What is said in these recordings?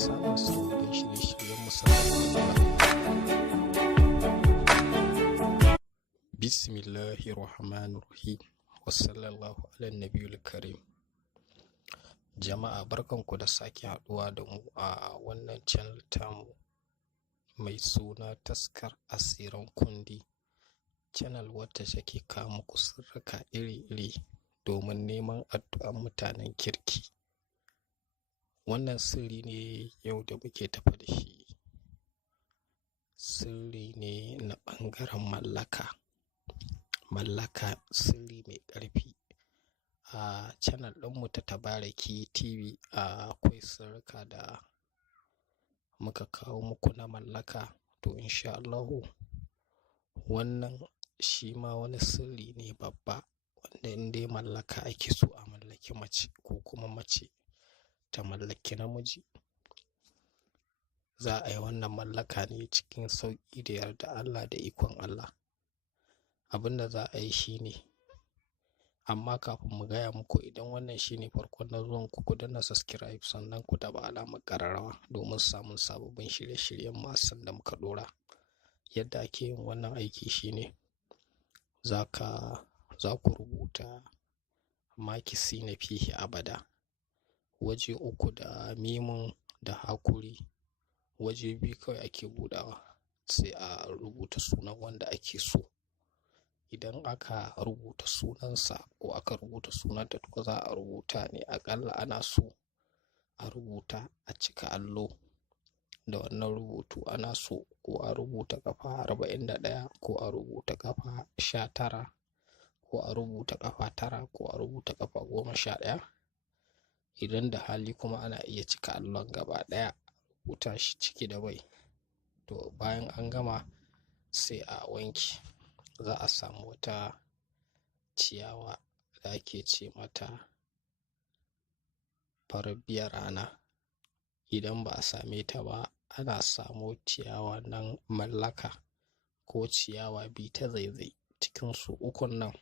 samun sababbin shirye-shiryen musamman. Bismillahirrahmanirrahim. Wassallallahu ala nabiyul karim. Jama'a barkanku da sake haɗuwa da mu a wannan channel tamu mai suna taskar asiran kundi. Channel wacce take kawo muku sirrika iri-iri domin neman addu'an mutanen kirki. Wannan sirri ne yau da muke tafa da shi. Sirri ne na ɓangaren mallaka. Mallaka sirri mai ƙarfi. A channel ɗinmu ta Tabaraki TV akwai sirrika da muka kawo muku na mallaka. To insha Allahu wannan shi ma wani sirri ne babba wanda in dai mallaka ake so a mallaki mace ko kuma mace ta mallaki namiji. Za a yi wannan mallaka ne cikin sauƙi da yarda Allah da ikon Allah. Abin da za a yi shi ne, amma kafin mu gaya muku, idan wannan shi ne farkon na zuwan ku danna subscribe sannan ku taɓa alamar ƙararrawa domin samun sababbin shirye-shiryen masu da muka ɗora. Yadda ake yin wannan aiki shi ne, za ku rubuta makisi na fihi abada waje 3 da mimun da hakuri, waje 2 kawai ake budawa, sai a rubuta sunan wanda ake so. Idan aka rubuta sunansa ko aka rubuta sunanta, to za a rubuta ne aƙalla ana so a rubuta a cika allo da wannan rubutu. Ana so ko a rubuta ƙafa 41 ko a rubuta ƙafa 19 ko a rubuta ƙafa 9 ko a rubuta ƙafa 11. Idan da hali kuma ana iya cika allon gaba ɗaya, rubuta shi ciki da bai. To bayan an gama sai a wanke. Za a samu wata ciyawa da ake ce mata farar rana. Idan ba a same ta ba, ana samo ciyawa nan mallaka ko ciyawa ta zaizai. Cikin su ukun nan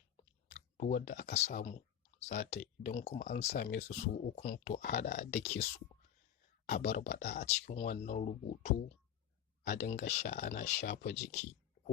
duk wanda aka samu za ta yi. Idan kuma an same su ukun, to a haɗa a dake su, a barbaɗa a cikin wannan rubutu, a dinga sha ana shafa jiki.